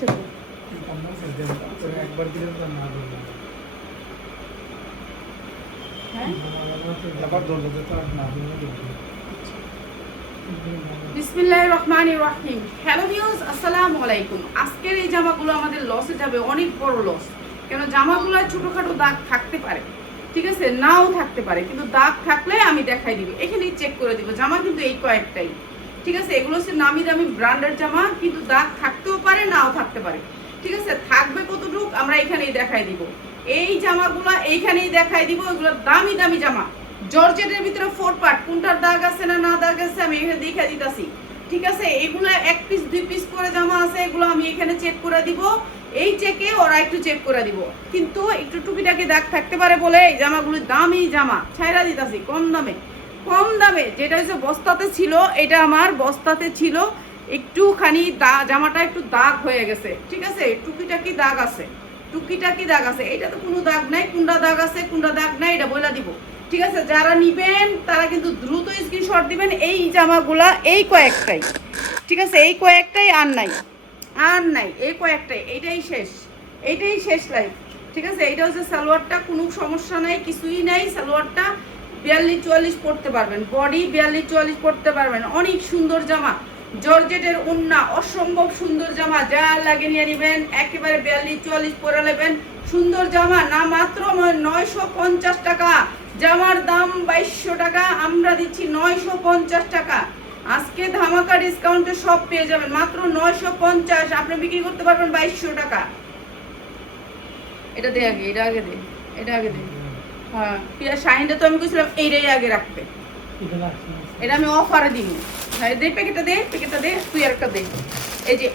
বসে তো একবার দিলে তো না হ্যাঁ আবার ধরলে তো আর না দিলে বিসমিল্লাহির রহমানির রহিম। হ্যালো ভিউয়ার্স, আসসালামু আলাইকুম। আজকের এই জামাগুলো আমাদের লসে যাবে, অনেক বড় লস। কেন জামাগুলো ছোটখাটো দাগ থাকতে পারে, ঠিক আছে, নাও থাকতে পারে, কিন্তু দাগ থাকলে আমি দেখাই দিব, এখানেই চেক করে দিব। জামা কিন্তু এই কয়েকটাই, ঠিক আছে। এগুলো হচ্ছে নামি দামি ব্র্যান্ডের জামা, কিন্তু দাগ থাকতেও পারে, নাও থাকতে পারে, ঠিক আছে। থাকবে কতটুক আমরা এখানেই দেখাই দিব। এই জামাগুলো এইখানেই দেখাই দিব। এগুলো দামি দামি জামা, জর্জেটের ভিতরে 4 পার্ট, কোনটার দাগ আছে না না দাগ আছে আমি এখানে দেখে দিতেছি, ঠিক আছে। এগুলো 1 পিস 2 পিস করে জামা আছে, এগুলো আমি এখানে চেক করে দিব। এই চেকে ওরা একটু চেক করে দিব, কিন্তু একটু টুপিটাকে দাগ থাকতে পারে বলে এই জামাগুলো দামি জামা ছাইরা দিতেছি কম দামে। কম দামে যেটা হচ্ছে বস্তাতে ছিল, এটা আমার বস্তাতে ছিল, একটুখানি জামাটা একটু দাগ হয়ে গেছে, ঠিক আছে। টুকিটাকি দাগ আছে, টুকিটাকি দাগ আছে, এটা তো কোনো দাগ নাই। কোনটা দাগ আছে কোনটা দাগ নাই এটা বলে দিব, ঠিক আছে। যারা নিবেন তারা কিন্তু দ্রুত স্ক্রিনশট দিবেন। এই জামাগুলা এই কয়েকটাই, ঠিক আছে, এই কয়েকটাই, আর নাই, আর নাই, এই কয়েকটাই, এইটাই শেষ, এইটাই শেষ লাইফ, ঠিক আছে। এইটা হচ্ছে সালোয়ারটা, কোনো সমস্যা নাই, কিছুই নাই। সালোয়ারটা 42-44 পরতে পারবেন, বডি 42-44 পরতে পারবেন। অনেক সুন্দর জামা, জর্জেটের ওন্না, অসম্ভব সুন্দর জামা, যা লাগে নিয়ে নেবেন, একেবারে 42-44 পরে নেবেন। সুন্দর জামা না, মাত্র 950 টাকা। জামার দাম 2200 টাকা, আমরা দিচ্ছি 950 টাকা। আজকে ধামাকা ডিসকাউন্টে সব পেয়ে যাবেন মাত্র 950। আপনি বিক্রি করতে পারবেন 2200 টাকা। এটা দে আগে, এটা আগে দে, এটা আগে দে। হ্যাঁ, পিয়া শাহিনটা তো আমি কইছিলাম এইটাই আগে রাখতে, এটা আমি অফারে দিব। হ্যাঁ দে, প্যাকেটটা দে, প্যাকেটটা দে, তুই একটা দে। এই যে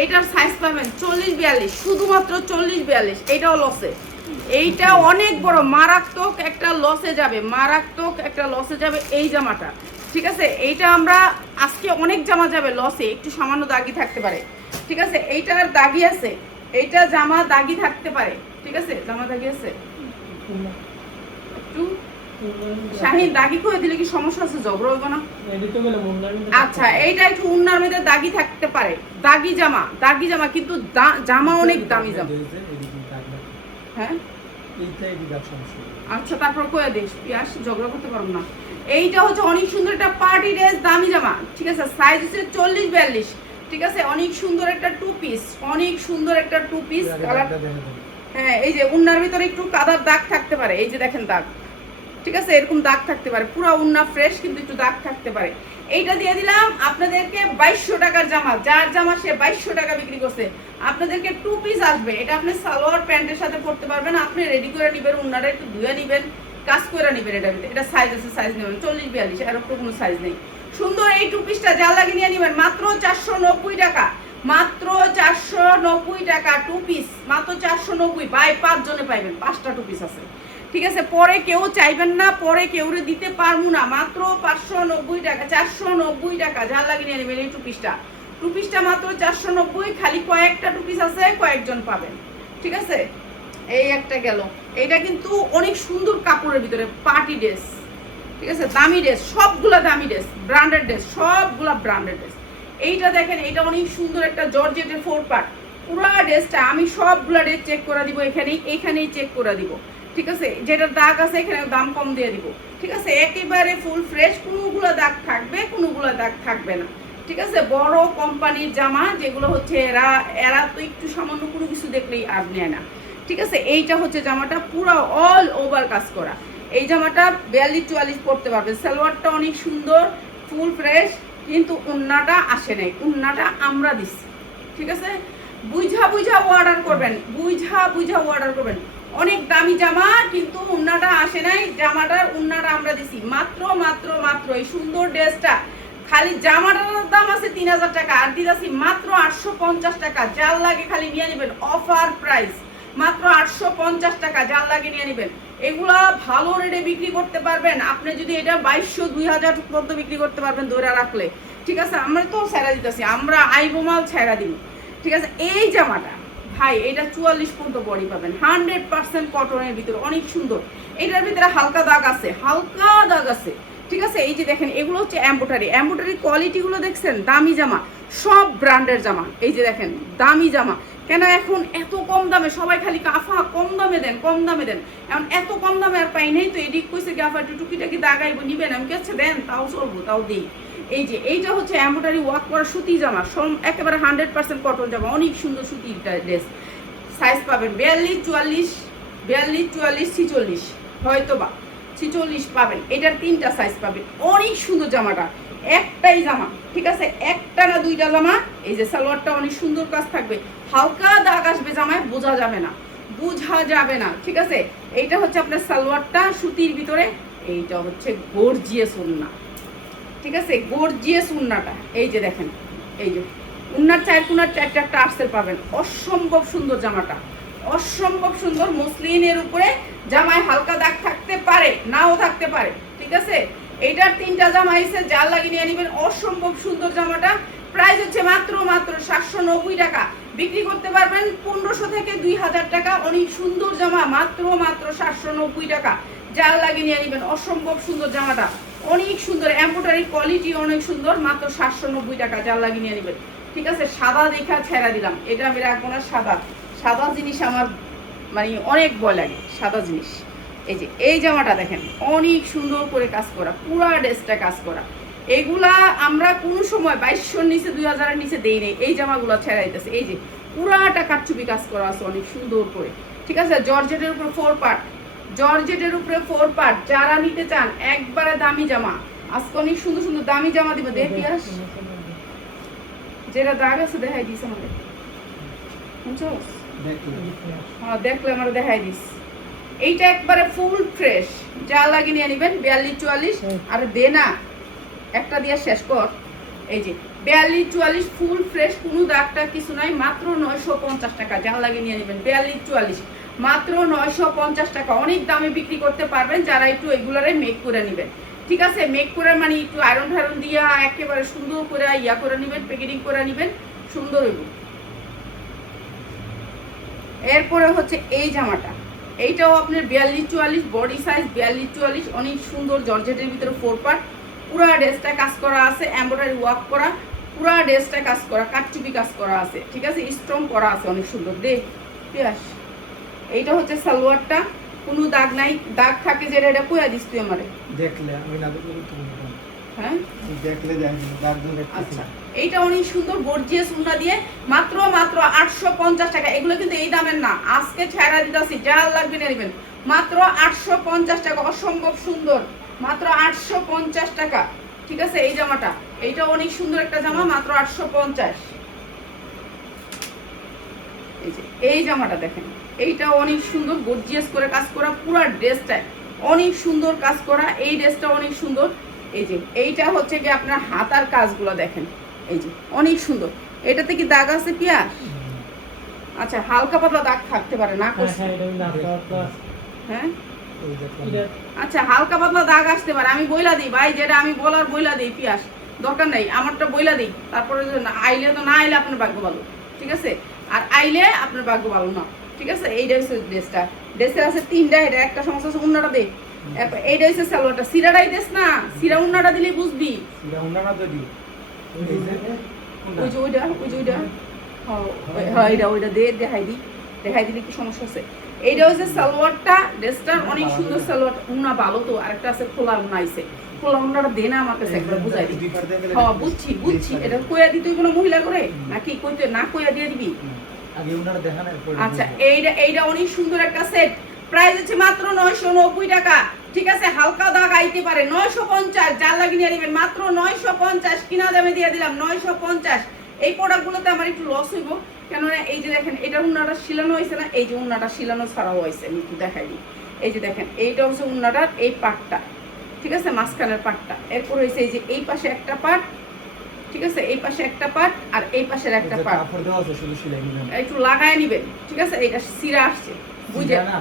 এইটার সাইজ পাবেন 40-42, শুধুমাত্র 40-42। এইটাও লসে, এইটা অনেক বড় মারাত্মক একটা লসে যাবে, মারাত্মক একটা লসে যাবে এই জামাটা, ঠিক আছে। এইটা আমরা আজকে অনেক জামা যাবে লসে, একটু সামান্য দাগি থাকতে পারে, ঠিক আছে। এইটার দাগি আছে, এইটা জামা দাগি থাকতে পারে, ঠিক আছে। জামা দাগি আছে একটু। শাহিন দাগি করে দিলে কি সমস্যা আছে? ঝগড়া হইব না? আচ্ছা, এইটা একটু উন্নার মধ্যে দাগি থাকতে পারে, দাগি জামা, দাগি জামা, কিন্তু জামা অনেক দামি জামা। হ্যাঁ আচ্ছা, তারপর কয়ে দিস, পিয়াস ঝগড়া করতে পারবো না। এইটা হচ্ছে অনেক সুন্দর একটা পার্টি ড্রেস, দামি জামা, ঠিক আছে। সাইজ হচ্ছে 40-42, ঠিক আছে। অনেক সুন্দর একটা 2 পিস, অনেক সুন্দর একটা 2 পিস কালার। হ্যাঁ, এই যে উন্নার ভিতরে একটু কাদার দাগ থাকতে পারে, এই যে দেখেন দাগ, ঠিক আছে, এরকম দাগ থাকতে পারে। পুরো উন্না ফ্রেশ, কিন্তু একটু দাগ থাকতে পারে। এইটা দিয়ে দিলাম আপনাদেরকে 2200 টাকার জামা। যার জামা সে 2200 টাকা বিক্রি করছে। আপনাদেরকে 2 পিস আসবে, এটা আপনি সালোয়ার প্যান্টের সাথে পরতে পারবেন। আপনি রেডি করে নেবেন, উন্নাটা একটু ধুয়ে নেবেন, কাজ করে নেবেন। এটা সাইজ আছে, সাইজ নেবেন 40-42, এরকম কোনো সাইজ নেই। সুন্দর এই 2 পিসটা যা লাগে নিয়ে নেবেন, মাত্র 490 টাকা, মাত্র 490 টাকা 2 পিস, মাত্র 490। বাই 5 জনে পাইবেন, 5টা 2 পিস আছে, ঠিক আছে। পরে কেউ চাইবেন না, পরে কেউ দিতে পারবো না, মাত্র 590 টাকা, 490 টাকা যা লাগে নিয়ে নেবেন। এই 2 পিসটা মাত্র 490, খালি কয়েকটা 2 পিস আছে, কয়েকজন পাবেন, ঠিক আছে। এই একটা গেল। এইটা কিন্তু অনেক সুন্দর কাপড়ের ভিতরে পার্টি ড্রেস, ঠিক আছে, দামি ড্রেস, সবগুলা দামি ড্রেস, ব্র্যান্ডেড ড্রেস, সবগুলা ব্র্যান্ডেড ড্রেস। এইটা দেখেন, এইটা অনেক সুন্দর একটা জর্জেটের 4 পার্ট। পুরো ড্রেসটা আমি সবগুলা ড্রেস চেক করে দিব, এখানেই চেক করে দিব, ঠিক আছে। যেটা দাগ আছে এখানে দাম কম দিয়ে দিব, ঠিক আছে। একেবারে ফুল ফ্রেশ, কোনোগুলো দাগ থাকবে, কোনোগুলো দাগ থাকবে না, ঠিক আছে। বড় কোম্পানির জামা যেগুলো হচ্ছে, এরা তো একটু সামান্য কোনো কিছু দেখলেই আর নেয় না, ঠিক আছে। এইটা হচ্ছে জামাটা পুরো অল ওভার কাজ করা। এই জামাটা 42-44 পরতে পারবে। সালোয়ারটা অনেক সুন্দর, ফুল ফ্রেশ, কিন্তু উন্নাটা আসে নাই, উন্নাটা আমরা দিচ্ছি, ঠিক আছে। বুঝা অর্ডার করবেন, বুঝা অর্ডার করবেন। অনেক দামি জামা, কিন্তু উন্নাটা আসে নাই, জামাটার উন্নাটা আমরা দিছি। মাত্র এই সুন্দর ড্রেসটা, খালি জামাটার দাম আছে 3000 টাকা, আর দিদাছি মাত্র 850 টাকা। যার লাগে খালি নিয়ে নেবেন, অফার প্রাইস মাত্র 850 টাকা, যার লাগে নিয়ে নেবেন। এগুলা ভালো রেটে বিক্রি করতে পারবেন আপনি, যদি এটা 2200-2000 পর্যন্ত বিক্রি করতে পারবেন ধরে রাখলে, ঠিক আছে। আমরা তো ছেড়া দিতেছি, আমরা আইবোমাল ছেড়া দিই, ঠিক আছে। এই জামাটা ভাই, এটা 44 পর্যন্ত বডি পাবেন, 100% কটনের ভিতরে, অনেক সুন্দর। এটার ভিতরে হালকা দাগ আছে, ঠিক আছে। এই যে দেখেন, এগুলো হচ্ছে এমব্রয়ডারি কোয়ালিটিগুলো দেখছেন, দামি জামা, সব ব্র্যান্ডের জামা। এই যে দেখেন দামি জামা, কেন এখন এত কম দামে সবাই খালি কাফা কম দামে দেন কম দামে দেন, এখন এত কম দামে আর পাই নেই তো এদিক কইছে গাফা একটু টুকিটাকি দাগাইবো নিবেন, আমি কাছে দেন তাও চলবো তাও দিই। এই যে এইটা হচ্ছে এমব্রয়ডারি ওয়ার্ক করা সুতি জামা, একেবারে 100% কটন জামা, অনেক সুন্দর সুতির ড্রেস। সাইজ পাবেন 42, 44, 42, 44, 46, হয়তো বা 46 পাবেন। এটার 3টা সাইজ পাবেন। অনেক সুন্দর জামাটা, একটাই জামা, ঠিক আছে, একটা না 2টা জামা। এই যে সালোয়ারটা অনেক সুন্দর কাজ থাকবে, হালকা দাগ আসবে জামায়, বোঝা যাবে না, বোঝা যাবে না, ঠিক আছে। এইটা হচ্ছে আপনার সালোয়ারটা সুতির ভিতরে, এইটা হচ্ছে গর্জিয়াস ওড়না, ঠিক আছে, গর্জিয়াস ওড়নাটা। এই যে দেখেন, এই যে ওড়নার 4 কোণার 4টা আর্সেল পাবেন। অসম্ভব সুন্দর জামাটা, অসম্ভব সুন্দর। মসলিনের উপরে জামায় হালকা দাগ থাকতে পারে, নাও থাকতে পারে, ঠিক আছে। এইটার 3টা জামা এসে জাল লাগিয়ে নিয়ে নেবেন। অসম্ভব সুন্দর জামাটা প্রাইস হচ্ছে মাত্র 790 টাকা। বিক্রি করতে পারবেন 1500 থেকে 2000 টাকা। অনেক সুন্দর জামা, মাত্র 790 টাকা। জাল লাগিয়ে নিয়ে নেবেন। অসম্ভব সুন্দর জামাটা, অনেক সুন্দর, এমব্রয়ডারি কোয়ালিটি অনেক সুন্দর, মাত্র 790 টাকা। জাল লাগিয়ে নিয়ে নেবেন, ঠিক আছে। সাদা দেখা ছেড়া দিলাম, এটা আমি রাখবো না। সাদা সাদা জিনিস আমার মানে অনেক ভয় লাগে, সাদা জিনিস। এই যে এই জামাটা দেখেন, অনেক সুন্দর করে কাজ করা, পুরা ড্রেসটা কাজ করা। এগুলা আমরা কোনো সময় 2200-র নিচে 2000-এর নিচে দেই নেই। এই জামাগুলো ছেড়াইতেছে, এই যে পুরাটা কাটচুপি কাজ করা আছে অনেক সুন্দর করে, ঠিক আছে। জর্জেটের উপরে 4 পার্ট, জর্জেটের উপরে 4 পার্ট। যারা নিতে চান একবারে দামি জামা, আজকে অনেক সুন্দর সুন্দর দামি জামা দিব। দেখি আস যেটা দাগ আছে দেখাই দিস আমাদের, বুঝছো? হ্যাঁ দেখলে আমার দেখাই দিস। এইটা একবারে ফুল ফ্রেশ, যা লাগিয়ে নিয়ে নেবেন। 42, 44 আর দে না একটা দিয়ে শেষ কর। এই যে 42, 44 ফুল ফ্রেশ, কোনো দাগটা কিছু নাই, মাত্র 950 টাকা। যা লাগিয়ে নিয়ে নেবেন 42, 44 মাত্র 950 টাকা। অনেক দামে বিক্রি করতে পারবেন যারা একটু এগুলারে মেক করে নেবেন, ঠিক আছে। মেক করে মানে একটু আয়রন ঠায়রন দিয়া একেবারে সুন্দর করে ইয়া করে নেবেন, প্যাকেটিং করে নেবেন, সুন্দর হইব। এরপরে হচ্ছে এই জামাটা, এইটাও আপনার 42, 44 বডি সাইজ, 42, 44 অনেক সুন্দর। জর্জেটের ভিতরে 4 পার্ট, পুরা ড্রেসটা কাজ করা আছে, এমব্রয়ডারি ওয়ার্ক করা, পুরা ড্রেসটা কাজ করা, কাটচুপি কাজ করা আছে, ঠিক আছে, স্ট্রং করা আছে, অনেক সুন্দর। দে পিয়াস, এইটা হচ্ছে সালোয়ারটা, কোনো দাগ নাই। দাগ থাকে যেটা, এটা কইয়া দিস তুই আমারে, দেখলে আমি না দেখলে তো হ্যাঁ দেখলে জানি দাগ ধরে। আচ্ছা, এইটা অনেক সুন্দর গর্জিয়াস ওড়না দিয়ে, মাত্র 850 টাকা। এগুলো কিন্তু এই দামের না, আজকে ছেড়া দিতেছি, যা লাগবে নিয়ে নেবেন, মাত্র 850 টাকা। অসম্ভব সুন্দর, মাত্র 850 টাকা, ঠিক আছে। এই জামাটা, এইটা অনেক সুন্দর একটা জামা, মাত্র 850। এই যে এই জামাটা দেখেন, এইটা অনেক সুন্দর, গর্জিয়াস করে কাজ করা, পুরো ড্রেসটা অনেক সুন্দর কাজ করা। এই ড্রেসটা অনেক সুন্দর। এই যে এইটা হচ্ছে কি আপনার হাতার কাজগুলো দেখেন, এই যে অনেক সুন্দর। এটাতে কি দাগ আছে পিয়া? আচ্ছা, হালকা পাতলা দাগ থাকতে পারে না, হ্যাঁ আচ্ছা, হালকা পাতলা দাগ আসতে পারে। আমি বইলা দিই ভাই, যেটা আমি বলার বইলা দিই, পিয়াস দরকার নাই, আমারটা বইলা দিই। তারপরে আইলে তো না আইলে আপনার ভাগ্য ভালো, ঠিক আছে, আর আইলে আপনার ভাগ্য ভালো না, ঠিক আছে। এইটা হচ্ছে ড্রেসটা, ড্রেসের আছে 3টা। এটা একটা সমস্যা আছে, উন্নাটা দে। এইটা হচ্ছে সালোয়ারটা, সিরাটাই দেস না, সিরা উন্নাটা দিলে বুঝবি। সিরা উন্নাটা তো দি ওই যে ওইটা, ওই যে ওইটা, হ্যাঁ এইটা, ওইটা দে, দেখাই দিলে কি সমস্যা আছে। এইটা হচ্ছে সালোয়ারটা, ড্রেসটার অনেক সুন্দর সালোয়ার। উন্না ভালো তো, আরেকটা আছে খোলা উন্না আইছে, খোলা উন্নাটা দে না আমার কাছে একবার বুঝাই দিই। হ্যাঁ বুঝছি বুঝছি, এটা কইয়া দিতে কোনো মহিলা করে নাকি, কইতে না কইয়া দিয়ে দিবি আগে উন্নাটা দেখান। আচ্ছা, এইটা অনেক সুন্দর একটা সেট, প্রাইস হচ্ছে মাত্র 990 টাকা, ঠিক আছে। হালকা দাগ আইতে পারে, 950। যার লাগিয়ে নিয়ে নেবেন মাত্র 950, কিনা দামে দিয়ে দিলাম 950। এই প্রোডাক্টগুলোতে আমার একটু লস হইব, কেননা এই যে দেখেন, এটা উন্নাটা শিলানো হয়েছে না, এই যে উন্নাটা শিলানো ছাড়াও হয়েছে, আমি একটু দেখাই দিই। এই যে দেখেন, এইটা হচ্ছে উন্নাটার এই পার্টটা, ঠিক আছে, মাঝখানের পার্টটা। এরপর হয়েছে এই যে এই পাশে একটা পার্ট, ঠিক আছে, এই পাশে একটা পার্ট আর এই পাশের একটা পার্ট। কাপড় দেওয়া আছে, শুধু সেলাই নিবেন, একটু লাগায় নিবেন, ঠিক আছে। এটা সিরা আসছে, বুঝে না,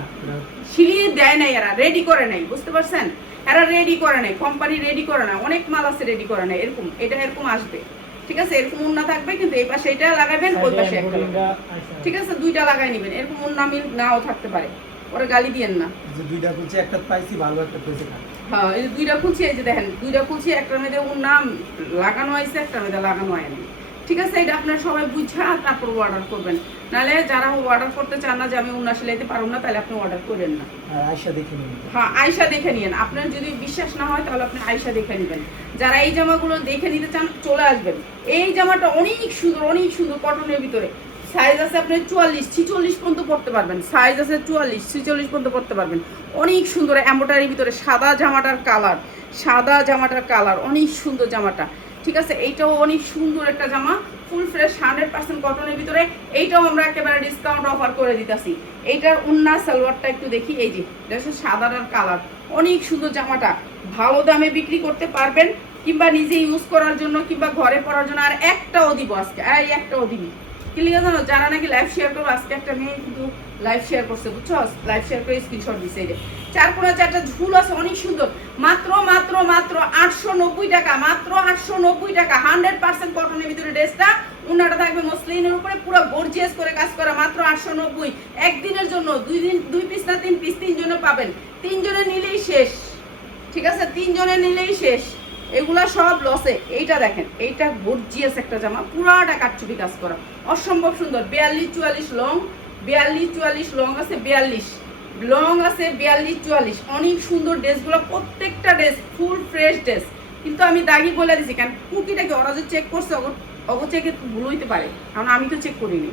সিলিয়ে দেয় নাই, এরা রেডি করে নাই, বুঝতে পারছেন, এরা রেডি করে নাই, কোম্পানি রেডি করে না, অনেক মাল আছে রেডি করে নাই। এরকম এটা এরকম আসবে, ঠিক আছে, এরকম উন্না থাকবে, কিন্তু এই পাশে এটা লাগাবেন, ওই পাশে একটা লাগাবেন, ঠিক আছে, 2টা লাগাই নেবেন। এরকম উন্না মিল নাও থাকতে পারে, পরে গালি দিয়েন না। যে 2টা খুলছে, একটা পাইছি ভালো, একটা পেয়েছে না। হ্যাঁ, এই যে 2টা খুলছি, এই যে দেখেন 2টা খুলছি, একটার মধ্যে উন্না লাগানো হয়েছে, একটার মধ্যে লাগানো হয়নি, ঠিক আছে, এটা আপনারা সবাই বুঝা তারপর অর্ডার করবেন। নাহলে যারা অর্ডার করতে চান না যে আমি উন্না সেলাইতে পারবো না, তাহলে আপনি অর্ডার করেন না। আর আয়শা দেখে নিন। হ্যাঁ, আয়শা দেখে নিন। আপনার যদি বিশ্বাস না হয় তাহলে আপনি আয়শা দেখে নেবেন। যারা এই জামাগুলো দেখে নিতে চান চলে আসবেন। এই জামাটা অনেক সুন্দর কটনের ভিতরে। সাইজ আছে আপনি 44-46 পর্যন্ত পড়তে পারবেন। সাইজ আছে 44-46 পর্যন্ত পড়তে পারবেন। অনেক সুন্দর এমব্রয়ডারির ভিতরে সাদা জামাটার কালার অনেক সুন্দর জামাটা। ঠিক আছে, এইটাও অনেক সুন্দর একটা জামা, ফুল ফ্রেশ 100% কটনের ভিতরে। এইটাও আমরা একেবারে ডিসকাউন্ট অফার করে দিতেছি। এইটার উন্না সালোয়ারটা একটু দেখি, এই যে এটা হচ্ছে সাদাটার কালার, অনেক সুন্দর জামাটা। ভালো দামে বিক্রি করতে পারবেন, কিংবা নিজে ইউজ করার জন্য, কিংবা ঘরে পরার জন্য। আর একটাও দিব আজকে, একটাও দিবি কি লিখে জানো, যারা নাকি লাইভ শেয়ার করবো, আজকে একটা মেয়ে কিন্তু লাইভ শেয়ার করছে, বুঝছো, লাইভ শেয়ার করে স্ক্রিনশট দিচ্ছে। এই যে 4-4টা ঝুল আছে, অনেক সুন্দর। মাত্র 890 টাকা, মাত্র 890 টাকা। 100% কটনের ভিতরে ড্রেসটা, উন্নাটা থাকবে মসলিনের উপরে, পুরো গর্জিয়াস করে কাজ করা। মাত্র 890, একদিনের জন্য। 2 পিস না 3 পিস, 3 জনে পাবেন। 3 জনে নিলেই শেষ। ঠিক আছে, 3 জনে নিলেই শেষ। এগুলা সব লসে। এইটা দেখেন, এইটা গর্জিয়াস একটা জামা, পুরাটা কাটচুপি কাজ করা, অসম্ভব সুন্দর। 42-44 লং, 42-44 লং আছে, 42 লং আছে, 42-44। অনেক সুন্দর ড্রেসগুলো, প্রত্যেকটা ড্রেস ফুল ফ্রেশ ড্রেস। কিন্তু আমি দাগি বলে দিছি, কারণ কুকিটাকে ওরা যে চেক করছে, অগো চেকে ভুল হইতে পারে, কারণ আমি তো চেক করিনি,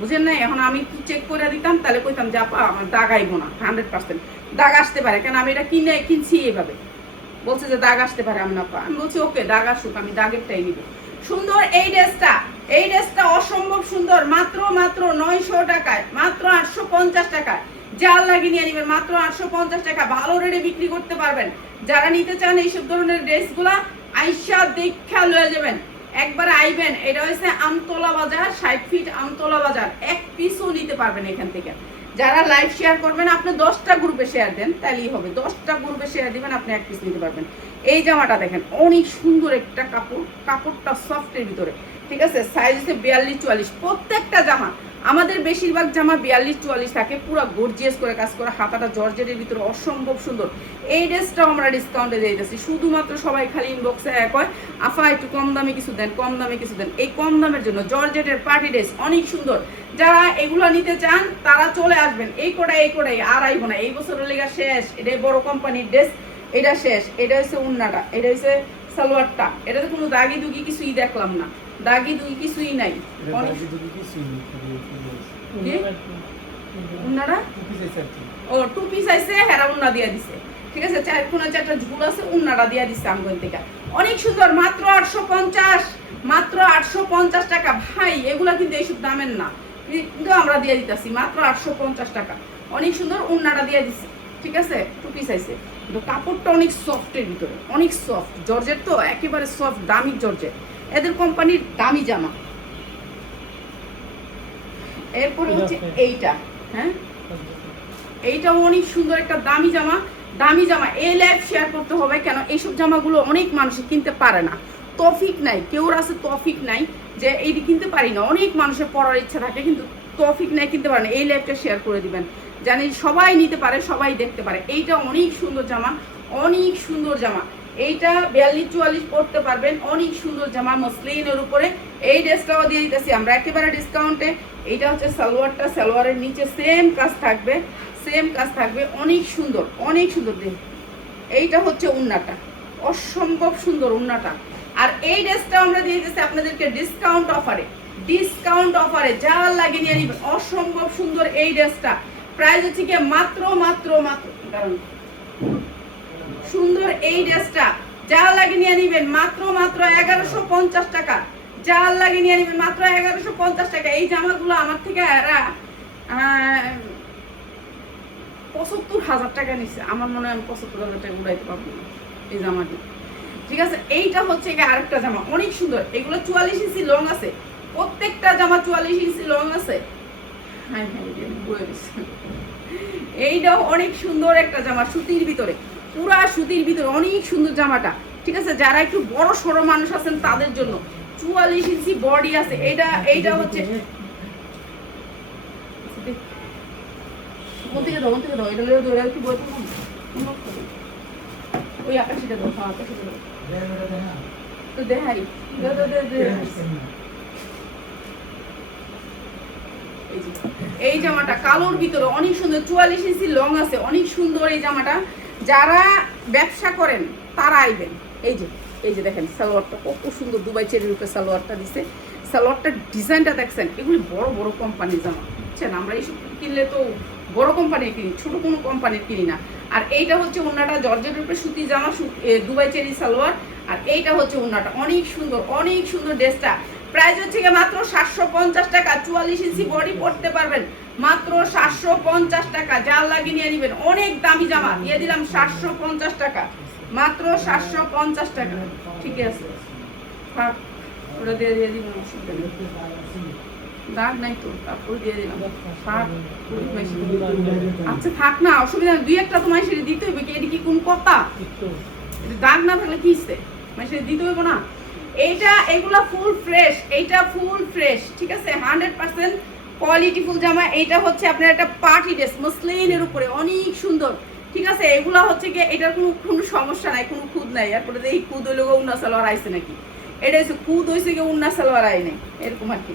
বুঝেন না। এখন আমি চেক করে দিতাম, তাহলে কইতাম যে আপা আমার দাগ আইব না, 100% দাগ আসতে পারে, কারণ আমি এটা কিনছি এইভাবে। বলছে যে দাগ আসতে পারে, আমি বলছি ওকে দাগ আসুক, আমি দাগেরটাই নিব। সুন্দর এই ড্রেসটা অসম্ভব সুন্দর। মাত্র 900 টাকায়, মাত্র 850 টাকায়। জাল লাগিয়ে নিয়ে নেবেন, মাত্র 850 টাকা। ভালো রেটে বিক্রি করতে পারবেন। যারা নিতে চান এইসব ধরনের ড্রেসগুলা, আইসা দেখা লয়ে যাবেন, একবার আইবেন। এটা হচ্ছে আমতলা বাজার, 60 ফিট আমতলা বাজার। এক পিসও নিতে পারবেন এখান থেকে। যারা লাইভ শেয়ার করবেন, আপনি 10টা গ্রুপে শেয়ার দেন, তাহলেই হবে। 10টা গ্রুপে শেয়ার দিবেন, আপনি এক পিস নিতে পারবেন। এই জামাটা দেখেন, অনেক সুন্দর একটা কাপড়টা সফটের ভিতরে। ঠিক আছে, সাইজ হচ্ছে 42-44। প্রত্যেকটা জামা, আমাদের বেশিরভাগ জামা 42-44 থাকে, পুরো গর্জিয়াস করে কাজ করা, হাতাটা জর্জেটের ভিতরে, অসম্ভব সুন্দর। এই ড্রেসটাও আমরা ডিসকাউন্টে দিয়ে দিচ্ছি। শুধুমাত্র সবাই খালি ইনবক্সে কয় আফা একটু কম দামে কিছু দেন, কম দামে কিছু দেন। এই কম দামের জন্য জর্জেটের পার্টি ড্রেস অনেক সুন্দর। যারা এগুলো নিতে চান তারা চলে আসবেন। এই কোটাই আর আইব না, এই বছরের লেগা শেষ। এটাই বড় কোম্পানির ড্রেস, এটা শেষ। এটা হচ্ছে উন্নাটা, এটা হচ্ছে সালোয়ারটা। এটাতে কোনো দাগি দুগি কিছুই দেখলাম না, দাগি দুগি কিছুই নাই। উন্নাটা ও 2 পিস আইছে, হেরা উন্না দিয়া দিছে। ঠিক আছে, 4-4টা ঝুল আছে, উন্নাটা দিয়া দিছে আমগন থেকে। অনেক সুন্দর, মাত্র 850, মাত্র 850 টাকা। ভাই এগুলা কিন্তু এইসব দামের না, কিন্তু আমরা দিয়ে দিতেছি মাত্র 850 টাকা। অনেক সুন্দর, উন্নাটা দিয়ে দিছে। ঠিক আছে, 2 পিস আইছে, কিন্তু কাপড়টা অনেক সফটের ভিতরে, অনেক সফট। জর্জেট তো একেবারে সফট, দামি জর্জেট, এদের কোম্পানির দামি জামা। এরপরে হচ্ছে এইটা, হ্যাঁ এইটাও অনেক সুন্দর একটা দামি জামা। এই লাইভ শেয়ার করতে হবে, কেন এইসব জামাগুলো অনেক মানুষ কিনতে পারে না, তৌফিক নাই। কেউর আছে তৌফিক নাই যে এইটি কিনতে পারি না। অনেক মানুষের পড়ার ইচ্ছা থাকে, কিন্তু তৌফিক নাই, কিনতে পারে না। এই লাইভটা শেয়ার করে দিবেন, জানি সবাই নিতে পারে, সবাই দেখতে পারে। এইটা অনেক সুন্দর জামা, অনেক সুন্দর জামা। এইটা 42-44 পড়তে পারবেন, অনেক সুন্দর জামা মসলিনের উপরে। এই ড্রেসটাও দিয়ে দিতেছি আমরা একেবারে ডিসকাউন্টে। এইটা হচ্ছে সালোয়ারটা, সালোয়ারের নিচে সেম কাজ থাকবে, অনেক সুন্দর, অনেক সুন্দর। এইটা হচ্ছে উন্নাটা, অসম্ভব সুন্দর উন্নাটা। আর এই ড্রেসটা আমরা দিয়ে দিতেছি আপনাদেরকে ডিসকাউন্ট অফারে, যা লাগিয়ে নিয়ে নিবেন। অসম্ভব সুন্দর এই ড্রেসটা, প্রাইস হচ্ছে কি মাত্র সুন্দর। এই ড্রেসটা যা লাগিয়ে নিয়ে নিবেন মাত্র 1150 টাকা। যা লাগিয়ে নিয়ে নিবেন মাত্র 1150 টাকা। এই জামাগুলো আমার থেকে এরা 75,000 টাকা নিচ্ছে। আমার মনে হয় আমি 75,000 টাকা উড়াইতে পারবো না এই জামাটি। ঠিক আছে, এইটা হচ্ছে আরেকটা জামা, অনেক সুন্দর। এগুলো 44 ইঞ্চি লং আছে, প্রত্যেকটা জামা 44 ইঞ্চি লং আছে। এইটাও অনেক সুন্দর একটা জামা, সুতির ভিতরে, পুরা সুতির ভিতরে, অনেক সুন্দর জামাটা। ঠিক আছে, যারা একটু বড় সড়ো মানুষ আছেন তাদের জন্য। 44 ইঞ্চি বডি আছে। এইটা হচ্ছে ওই আকাশিটা দাও, আকাশিটা দাও তো দেখাই। এই যে এই জামাটা কালোর ভিতরে অনেক সুন্দর 44 ইঞ্চি লং আছে, অনেক সুন্দর এই জামাটা। যারা ব্যবসা করেন তারা আইবেন। এই যে দেখেন সালোয়ারটা কত সুন্দর, দুবাই চেরির উপরে সালোয়ারটা দিছে। সালোয়ারটার ডিজাইনটা দেখছেন, এগুলি বড় বড় কোম্পানির জামা, বুঝছেন? আমরা এইসব কিনলে তো বড় কোম্পানির কিনি, ছোট কোনো কোম্পানির কিনি না। আর এইটা হচ্ছে ওন্নাটা জর্জেটের উপরে সুতি জামা, দুবাই চেরি সালোয়ার। আর এইটা হচ্ছে ওন্নাটা, অনেক সুন্দর ড্রেসটা। প্রাইস হচ্ছে গিয়ে মাত্র 750 টাকা। 44 ইঞ্চি বডি পড়তে পারবেন মাত্র 750 টাকা। যার লাগে নিয়ে নেবেন, অনেক দামি জামা দিয়ে দিলাম 750 টাকা, মাত্র 750 টাকা। ঠিক আছে, থাক, ওটা দিয়ে দিবেন, অসুবিধা নেই, দাগ নাই তো, তারপর দিয়ে দিলাম। থাক, আচ্ছা থাক না, অসুবিধা নেই, 2-1টা তোমায় সেটা দিতে হইবে কি? এটা কি কোন কথা? দাগ না থাকলে কি ইচ্ছে, মানে সেটা দিতে হইব না? এগুলা ফুল ফ্রেশ, এইটা ফুল ফ্রেশ, ঠিক আছে, 100% কোয়ালিটিফুল জামা। এইটা হচ্ছে আপনার একটা পার্টি ড্রেস, মসলিনের উপরে অনেক সুন্দর, ঠিক আছে। এগুলা হচ্ছে কি, এটার কোনো সমস্যা নাই, কোনো খুদ নাই। এরপরে এই খুদ হইলে উন্না সালোয়ার আইছে নাকি? এটা হচ্ছে খুদ হয়েছে কি উন্না সালোয়ার আই নাই, এরকম আর কি।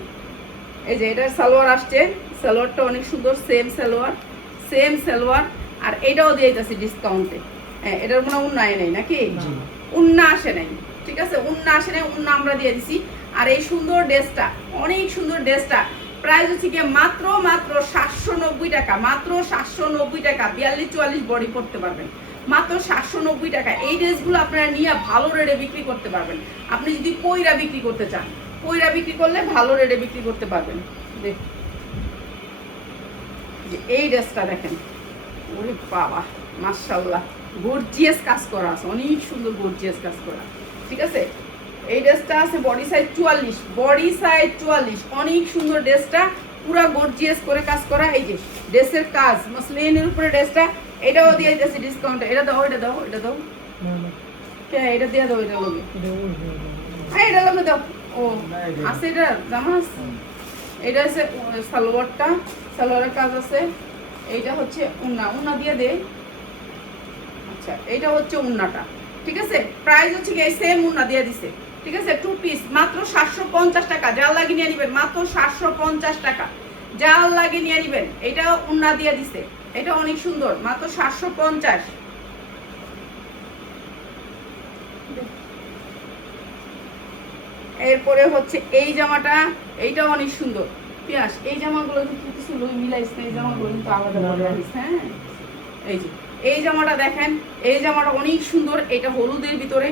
এই যে এটার সালোয়ার আসছে, সালোয়ারটা অনেক সুন্দর, সেম সালোয়ার। আর এটাও দিয়ে দিতেছি ডিসকাউন্টে। হ্যাঁ, এটার মনে উন্না আই নাই নাকি? উন্না আসে নাই, ঠিক আছে, উন্না আসে নাই, উন্না আমরা দিয়ে দিছি। আর এই সুন্দর ড্রেসটা, অনেক সুন্দর ড্রেসটা প্রাইস হচ্ছে গিয়ে মাত্র 790 টাকা, মাত্র 790 টাকা। 42-44 বডি করতে পারবেন মাত্র 790 টাকা। এই ড্রেসগুলো আপনারা নিয়ে ভালো রেটে বিক্রি করতে পারবেন। আপনি যদি কইরা বিক্রি করতে চান, কইরা বিক্রি করলে ভালো রেটে বিক্রি করতে পারবেন। এই ড্রেসটা দেখেন, ওরে বাবা মাশাআল্লাহ, গর্জিয়াস কাজ করা আছে, অনেক সুন্দর গর্জিয়াস কাজ করা, ঠিক আছে। এই ড্রেসটা আছে বডি সাইজ 44, অনেক সুন্দর ড্রেসটা, পুরা গর্জিয়াস করে কাজ করা। এই যে ড্রেসের কাজ, মসলিনের উপরে ড্রেসটা, এটাও দিয়ে দিয়েছি ডিসকাউন্টে। এটা দাও, এটা দাও, এটা দাও, এটা দিয়ে দাও, এটা লগে, হ্যাঁ এটা লগে দাও। ও আছে, এটা জামা আছে। এটা হচ্ছে সালোয়ারটা, সালোয়ারের কাজ আছে। এইটা হচ্ছে উন্না দিয়ে দে। আচ্ছা, এইটা হচ্ছে উন্নাটা, ঠিক আছে। প্রাইস হচ্ছে কি সেম উন্না দিয়ে দিছে, ঠিক আছে। 2 পিস মাত্র 750 টাকা। যার লাগে নিয়ে নেবেন মাত্র 750 টাকা, যার লাগে নিয়ে নেবেন। এটা উন্না দিয়ে দিছে, এটা অনেক সুন্দর, মাত্র 750। এরপরে হচ্ছে এই জামাটা, এইটাও অনেক সুন্দর পিয়াস। এই জামাগুলো কিন্তু কিছু মিলাইস না, এই জামাগুলো কিন্তু আলাদা আলাদা রাখিস। হ্যাঁ, এই জামাটা দেখেন, এই জামাটা অনেক সুন্দর, এটা হলুদের ভিতরে।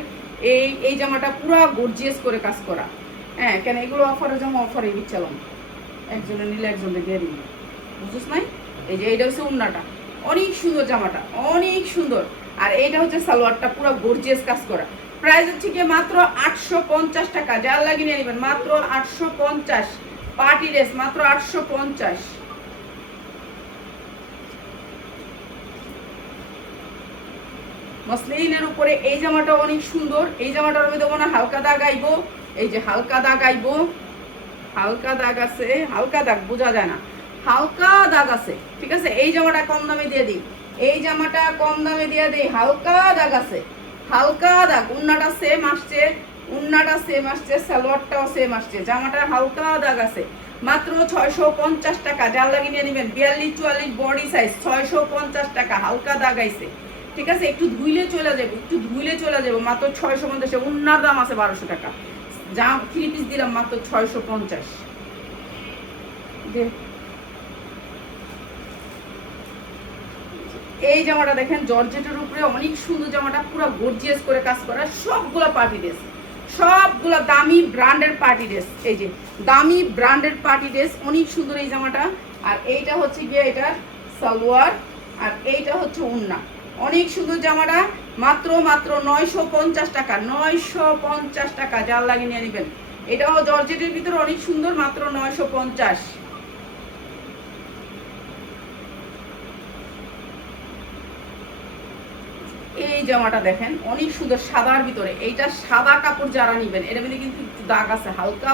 এই জামাটা পুরা গর্জিয়াস করে কাজ করা। হ্যাঁ, কেন এগুলো অফারের জামা, অফারে দিচ্ছিলাম, একজনে নিলে একজনে দিয়ে দিন, বুঝছিস নাই? এই যে এইটা হচ্ছে উন্নাটা, অনেক সুন্দর জামাটা, অনেক সুন্দর। আর এইটা হচ্ছে সালোয়ারটা, পুরা গর্জিয়াস কাজ করা। প্রাইস হচ্ছে কি মাত্র 850 টাকা। যার লাগিয়ে নিয়ে নেবেন মাত্র 850। পার্টি ড্রেস মাত্র 850। মসলিনের উপরে এই জামাটা অনেক সুন্দর। এই জামাটার মধ্যে মনে হালকা দাগ আইবো, এই যে হালকা দাগ আইবো, হালকা দাগ আছে, হালকা দাগ বোঝা যায় না, হালকা দাগ আছে, ঠিক আছে। এই জামাটা কম দামে দিয়ে দিই, এই জামাটা কম দামে দিয়ে দিই, হালকা দাগ আছে, হালকা দাগ। উন্নাটা সেম আসছে, সালোয়ারটাও সেম আসছে, জামাটার হালকা দাগ আছে, মাত্র 650 টাকা। যার লাগিয়ে নিয়ে নেবেন 42-44 বডি সাইজ, 650 টাকা, হালকা দাগ আইছে, ঠিক আছে। একটু ধুইলে চলে যাবো, মাত্র 650। উন্নার দাম আছে 1200 টাকা, যা 3 পিস দিলাম মাত্র 650। এই জামাটা দেখেন, জর্জেটের উপরে অনেক সুন্দর জামাটা, পুরো গর্জিয়াস করে কাজ করা, সবগুলা পার্টি ড্রেস, সবগুলা দামি ব্র্যান্ডের পার্টি ড্রেস। এই যে দামি ব্র্যান্ডের পার্টি ড্রেস, অনেক সুন্দর এই জামাটা। আর এইটা হচ্ছে গিয়ে এটার সালোয়ার, আর এইটা হচ্ছে উন্না, অনেক সুন্দর জামাটা, মাত্র 950 টাকা, 950 টাকা। যার লাগে নিয়ে নেবেন, এটাও জর্জেটের ভিতরে অনেক সুন্দর, মাত্র 950। এই জামাটা দেখেন, অনেক সুন্দর, সাদার ভিতরে। এইটা সাদা কাপড় যারা নিবেন, এটার মধ্যে কিন্তু দাগ আছে, হালকা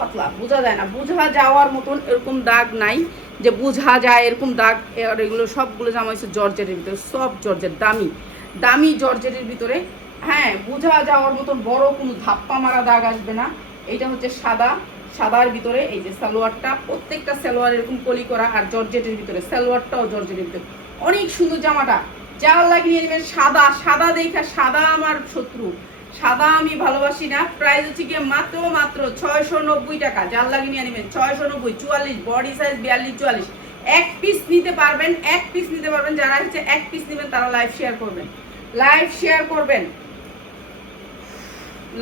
পাতলা, বোঝা যায় না, বোঝা যাওয়ার মতন এরকম দাগ নাই যে বোঝা যায় এরকম দাগ। আর এগুলো সবগুলো জামা হচ্ছে জর্জেটের ভিতরে, সব জর্জেট, দামি জর্জেটের ভিতরে। হ্যাঁ, বোঝা যাওয়ার মতন বড় কোনো ধাপ্পা মারা দাগ আসবে না। এইটা হচ্ছে সাদার ভিতরে এই যে সালোয়ারটা, প্রত্যেকটা সালোয়ার এরকম কলি করা, আর জর্জেটের ভিতরে সালোয়ারটাও জর্জেটের ভিতরে, অনেক সুন্দর জামাটা। যার লাগে নিয়ে নেবেন সাদা, সাদা দেখা, সাদা আমার শত্রু, সাদা আমি ভালোবাসি না। প্রাইস হচ্ছে গিয়ে মাত্র 690 টাকা। যার লাগে নিয়ে নেবেন 690, 44 বডি সাইজ, 42 44, এক পিস নিতে পারবেন, এক পিস নিতে পারবেন। যারা হচ্ছে এক পিস নেবেন তারা লাইভ শেয়ার করবেন, লাইভ শেয়ার করবেন,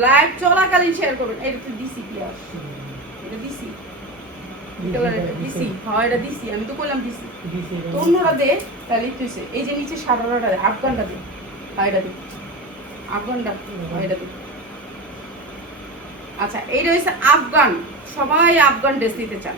লাইভ চলাকালীন শেয়ার করবেন। এটা তো দিছি কি আর, এটা দিছি দিছি, হ্যাঁ এটা দিছি, আমি তো বললাম দিছি। তো অন্যরা দে তাহলে তুইছে, এই যে নিচে সাদাটা দে, আফগানটা দে, হ্যাঁ এটা দে, আফগানটা, হ্যাঁ এটা দে। আচ্ছা এইটা হচ্ছে আফগান, সবাই আফগান ড্রেস নিতে চান,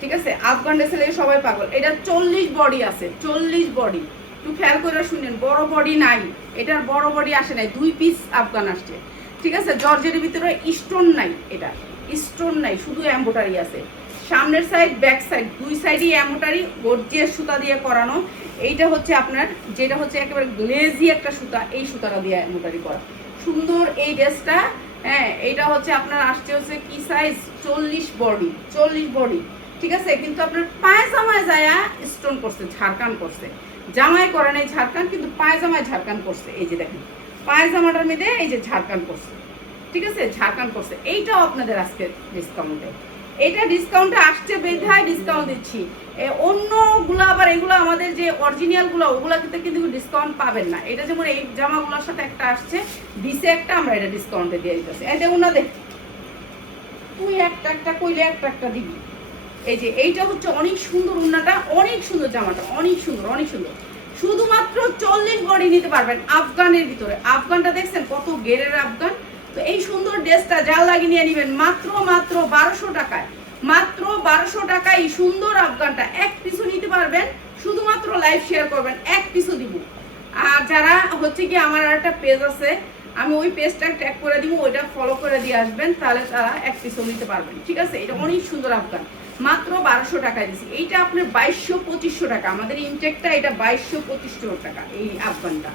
ঠিক আছে? আফগান ড্রেসে লেগে সবাই পাগল। এটা 40 বডি আছে, 40 বডি, একটু খেয়াল করে শুনেন, বড় বডি নাই, এটার বড় বডি আসে নাই, 2 পিস আফগান আসছে, ঠিক আছে? জর্জের ভিতরে স্টোন নাই, এটা স্টোন নাই, শুধু এমব্রয়ডারি আছে, সামনের সাইড ব্যাক সাইড দুই সাইডই এমব্রয়ডারি গর্জিয়াস সুতা দিয়ে করানো। এইটা হচ্ছে আপনার, যেটা হচ্ছে একেবারে গ্লেজি একটা সুতা, এই সুতাটা দিয়ে এমব্রয়ডারি করা, সুন্দর এই ড্রেসটা। হ্যাঁ এইটা হচ্ছে আপনার আসছে হচ্ছে কি সাইজ, 40 বডি, 40 বডি, ঠিক আছে? কিন্তু আপনার পায়জামায় যায়া স্টোন করছে, ঝাড়খান করছে, জামায় করে নাই ঝাড়খান, কিন্তু পায়জামায় ঝাড়খান করছে। এই যে দেখেন পায়জামাটার মধ্যে এই যে ঝাড়খান করছে, ঠিক আছে? ঝাড়খান করছে। এইটাও আপনাদের আজকে ডিসকাউন্টে, এটা ডিসকাউন্টে আসছে, বেধায় ডিসকাউন্ট দিচ্ছি। অন্যগুলো আবার এগুলো আমাদের যে অরিজিনালগুলো ওগুলো কিন্তু ডিসকাউন্ট পাবেন না। এটা যেমন এই জামাগুলোর সাথে একটা আসছে, দিছে একটা, আমরা এটা ডিসকাউন্টে দিয়ে দিতেছি। এই দেখুন না, দেখ তুই একটা একটা কইলে একটা একটা দিবি। এই যে এইটা হচ্ছে অনেক সুন্দর, উন্নাটা অনেক সুন্দর, জামাটা অনেক সুন্দর, অনেক সুন্দর। শুধুমাত্র 40 বডি নিতে পারবেন আফগানের ভিতরে। আফগানটা দেখছেন কত গেরের আফগান। তো এই সুন্দর ড্রেসটা যার লাগে নিয়ে নেবেন মাত্র 1200 টাকায়, মাত্র 1200 টাকায় এই সুন্দর আফগানটা এক পিসও নিতে পারবেন। শুধুমাত্র লাইভ শেয়ার করবেন, এক পিসও দিব। আর যারা হচ্ছে কি আমার আর একটা পেজ আছে, আমি ওই পেজটা ট্যাগ করে দিব, ওইটা ফলো করে দিয়ে আসবেন, তাহলে তারা এক পিসও নিতে পারবেন, ঠিক আছে? এটা অনেক সুন্দর আফগান, মাত্র 1200 টাকায় দিচ্ছি। এইটা আপনার 2200-2500 টাকা, আমাদের ইনটেকটা এটা 2200-2500 টাকা। এই আফগানটা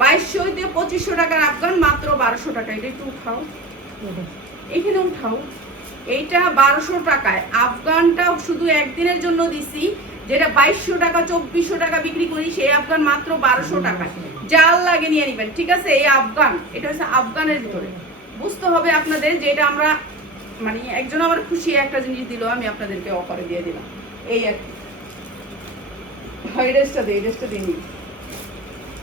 2200-2500 টাকার আফগান, মাত্র 1200 টাকা। এটা একটু উঠাও, এখানে উঠাও। এইটা 1200 টাকায় আফগানটা শুধু একদিনের জন্য দিছি, যেটা 2200 টাকা 2400 টাকা বিক্রি করি, সেই আফগান মাত্র 1200 টাকায়। জাল লাগে নিয়ে নেবেন, ঠিক আছে? এই আফগান, এটা হচ্ছে আফগানের ভিতরে। বুঝতে হবে আপনাদের যে এটা আমরা মানে একজন আমার খুশি একটা জিনিস দিল, আমি আপনাদেরকে অফারে দিয়ে দিলাম, এই আর কি। এই ড্রেসটা দিই, এই ড্রেসটা দিই।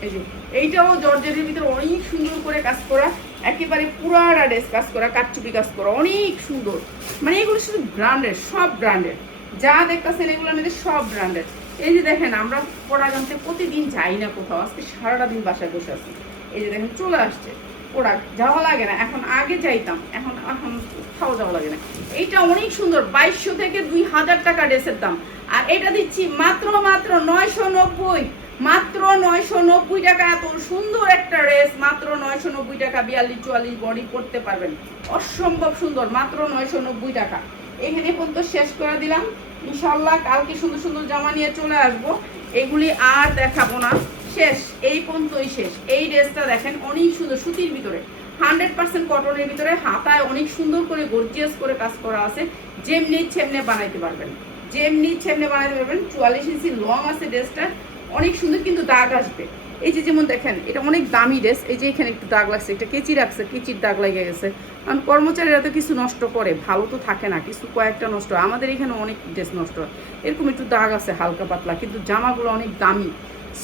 এই যে এইটাও জর্জেটের ভিতরে অনেক সুন্দর করে কাজ করা, একেবারে পুরাটা ড্রেস কাজ করা, কাটচুপি কাজ করা, অনেক সুন্দর। মানে এগুলো শুধু ব্র্যান্ডের, সব ব্র্যান্ডের, যা দেখতেছেন এগুলোর মধ্যে সব ব্র্যান্ডের। এই যে দেখেন আমরা পড়া জানতে প্রতিদিন যাই না কোথাও, আজকে সারাটা দিন বাসায় বসে আছি। এই যে দেখেন চলে আসছে পড়া, যাওয়া লাগে না এখন, আগে যাইতাম, এখন এখন কোথাও যাওয়া লাগে না। এইটা অনেক সুন্দর, 2200 থেকে 2000 টাকা ড্রেসের দাম। আর এটা দিচ্ছি মাত্র 990, মাত্র 990 টাকা। এত সুন্দর একটা ড্রেস মাত্র 990 টাকা, 42-44 বডি পড়তে পারবেন, অসম্ভব সুন্দর, মাত্র 990 টাকা। এখানে পর্যন্ত শেষ করে দিলাম, ইনশাল্লাহ কালকে সুন্দর সুন্দর জামা নিয়ে চলে আসবো, এগুলি আর দেখাবো না, শেষ, এই পর্যন্তই শেষ। এই ড্রেসটা দেখেন অনেক সুন্দর, সুতির ভিতরে 100% কটনের ভিতরে, হাতায় অনেক সুন্দর করে গর্জিয়াস করে কাজ করা আছে, যেমনি সেমনি বানাইতে পারবেন, যেমনি সেমনি বানাইতে পারবেন। 44 ইঞ্চি লং আছে ড্রেসটা, অনেক সুন্দর, কিন্তু দাগ আসবে। এই যে যেমন দেখেন এটা অনেক দামি ড্রেস, এই যে এখানে একটু দাগ লাগছে, এটা কেচি রাখছে, কেচির দাগ লেগে গেছে, কারণ কর্মচারীরা তো কিছু নষ্ট করে, ভালো তো থাকে না, কিছু কয়েকটা নষ্ট হয়, আমাদের এখানে অনেক ড্রেস নষ্ট হয়, এরকম একটু দাগ আছে হালকা পাতলা, কিন্তু জামাগুলো অনেক দামি,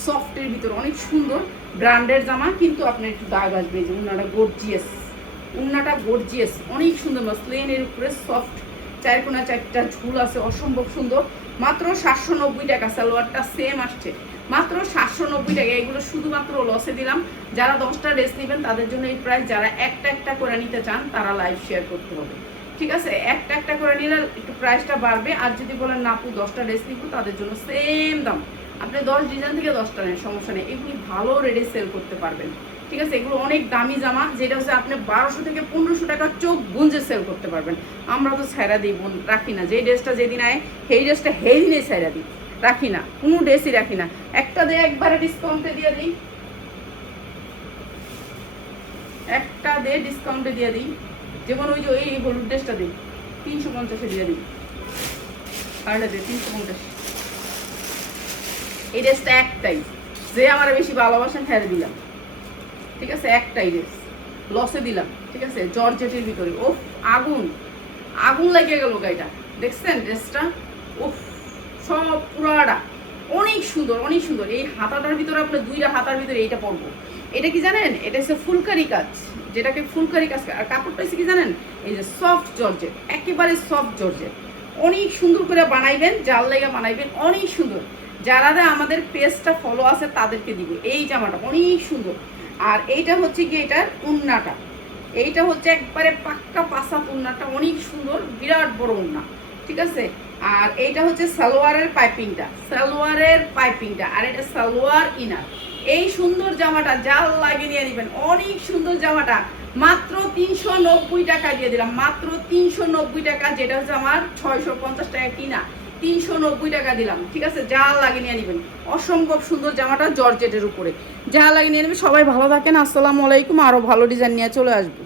সফটের ভিতরে অনেক সুন্দর ব্র্যান্ডের জামা, কিন্তু আপনার একটু দাগ আসবে। যে উন্নাটা গর্জিয়াস, উন্নাটা গর্জিয়াস, অনেক সুন্দর, প্লেনের উপরে সফট, 4 কোনা 4টা ঝুল আছে, অসম্ভব সুন্দর, মাত্র 790 টাকা। সালোয়ারটা সেম আসছে, মাত্র 790 টাকা। এগুলো শুধুমাত্র লসে দিলাম, যারা 10টা ড্রেস নেবেন তাদের জন্য এই প্রাইস, যারা একটা একটা করে নিতে চান তারা লাইভ শেয়ার করতে হবে, ঠিক আছে? একটা একটা করে নিলে একটু প্রাইসটা বাড়বে, আর যদি বলেন না আপু 10টা ড্রেস নিব, তাদের জন্য সেম দাম, আপনি 10 ডিজাইন থেকে 10টা নেন, সমস্যা নেই, এগুলি ভালো রেটে সেল করতে পারবেন, ঠিক আছে? এগুলো অনেক দামি জামা, যেটা হচ্ছে আপনি 1200 থেকে 1500 টাকা চোখ গুঞ্জে সেল করতে পারবেন। আমরা তো ছাইরা দিই, রাখি না, যে ড্রেসটা যেদিন আয় সেই ড্রেসটা সেই দিনে ছাইরা দিই, রাখি না, কোনো ড্রেসই রাখি না। একটা দিয়ে একবারে ডিসকাউন্টে দিয়ে দিই, একটা দিয়ে ডিসকাউন্টে দিয়ে দিই, যেমন ওই যে এই হলুদ ড্রেসটা দিই, 350 দিয়ে দিই, কারণটা দিয়ে 350। এই ড্রেসটা একটাই, যে আমার বেশি ভালোবাসেন হ্যাঁ দিলাম, ঠিক আছে, একটাই ড্রেস লসে দিলাম, ঠিক আছে, জর্জেটের ভিতরে। ও আগুন আগুন লাগিয়ে গেল গাইটা, দেখছেন ড্রেসটা? ও সব পুরাটা অনেক সুন্দর, অনেক সুন্দর। এই হাতাটার ভিতরে আপনার দুইটা হাতার ভিতরে এইটা পরবো। এটা কি জানেন? এটা হচ্ছে ফুলকারি কাজ, যেটাকে ফুলকারি কাজ। আর কাপড়টা হচ্ছে কি জানেন? এই যে সফট জর্জেট, একেবারে সফট জর্জেট। অনেক সুন্দর করে বানাইবেন, জাল লাইগা বানাইবেন, অনেক সুন্দর। যারা আমাদের পেজটা ফলো আছে তাদেরকে দিব। এই জামাটা অনেক সুন্দর। আর এইটা হচ্ছে কি, এটার উন্নাটা, এইটা হচ্ছে একবারে পাক্কা পাসা উন্নাটা, অনেক সুন্দর, বিরাট বড় উন্না, ঠিক আছে। আর এইটা হচ্ছে সালোয়ারের পাইপিংটা, আর এটা সালোয়ার ইনার। এই সুন্দর জামাটা জাল লাগিয়ে নিয়ে নেবেন, অনেক সুন্দর জামাটা মাত্র 390 টাকা দিয়ে দিলাম, মাত্র 390 টাকা, যেটা হচ্ছে আমার 650 টাকা কিনা, 390 টাকা দিলাম, ঠিক আছে। জাল লাগিয়ে নিয়ে নেবেন, অসম্ভব সুন্দর জামাটা জর্জেটের উপরে, জাল লাগিয়ে নিয়ে নেবেন। সবাই ভালো থাকেন, আসসালামু আলাইকুম। আরো ভালো ডিজাইন নিয়ে চলে আসবো।